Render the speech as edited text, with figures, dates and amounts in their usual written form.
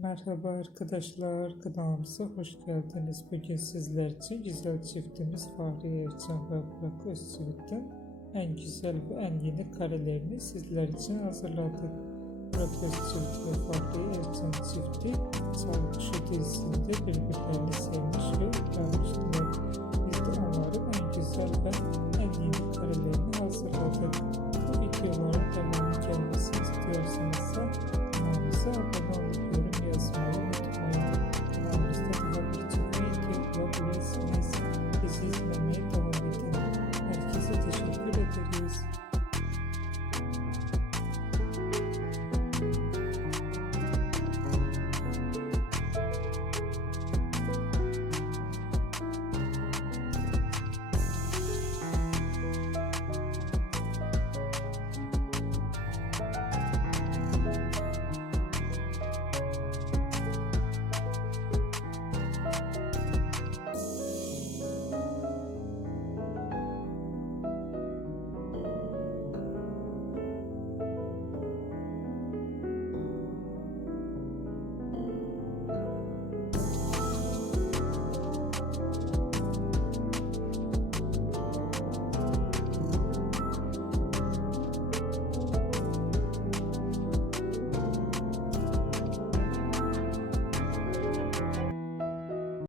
Merhaba arkadaşlar, kanalımıza hoş geldiniz. Bugün sizler için güzel çiftimiz Fahriye Evcen ve Burak Özçivit'ten en güzel ve en yeni karelerini sizler için hazırladık. Burak Özçivit ve Fahriye Evcen çifti Çalgıkuşu dizisinde birbirlerini sevmiş ve evlenmiştiler. Biz de onların en güzel ve en yeni karelerini hazırladık. Bu videoların devamı gelmesini istiyorsanız kanalımıza abone